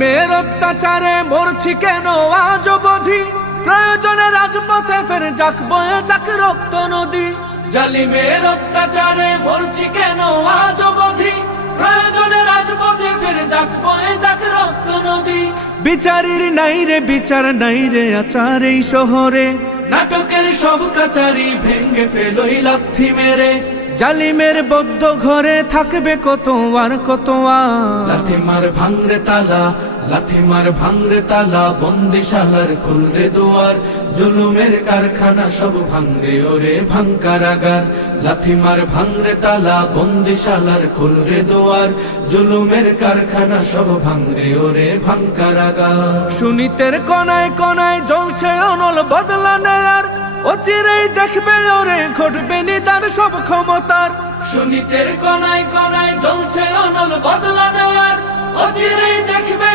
মেয়ের অত্যাচারে মরছি কেন আজ অবধি, প্রয়োজনে রাজপথে ফের যাক বয়ে যাক রক্ত নদী। জালিমের অত্যাচারে মরছি কেন আজ অবধি, প্রয়োজনে রাজপথে ফের যাক বয়ে যাক রক্ত নদী। বিচারের নাই রে বিচার নাই রে আচার এই শহরে, নাটকের সব কাচারি ভেঙ্গে ফেলোই লাথি মেরে। জালিমের বদ্ধ ঘরে থাকবে কত আর কত আর, লাথি মার ভাঙরে তালা, লাথি মার ভাঙরে তালা, বন্দিশালার খুলরে দুয়ার। জুলুমের কারখানা সব ভাঙরে ওরে ভাঙ কারাগার, লাথি মার ভাঙরে তালা, বন্দিশালার খুলরে দুয়ার। জুলুমের কারখানা সব ভাঙরে ওরে ভাঙ কারাগার। সুনীতের কোনায় কোনায় জ্বলছে অনল বদলা নেয়ার, অচিরেই দেখবে ওরে ঘটবে নিদার সব ক্ষমতার। সুনীতের কোনায় কোনায় জ্বলছে অনল বদলা নেয়ার, অচিরেই দেখবে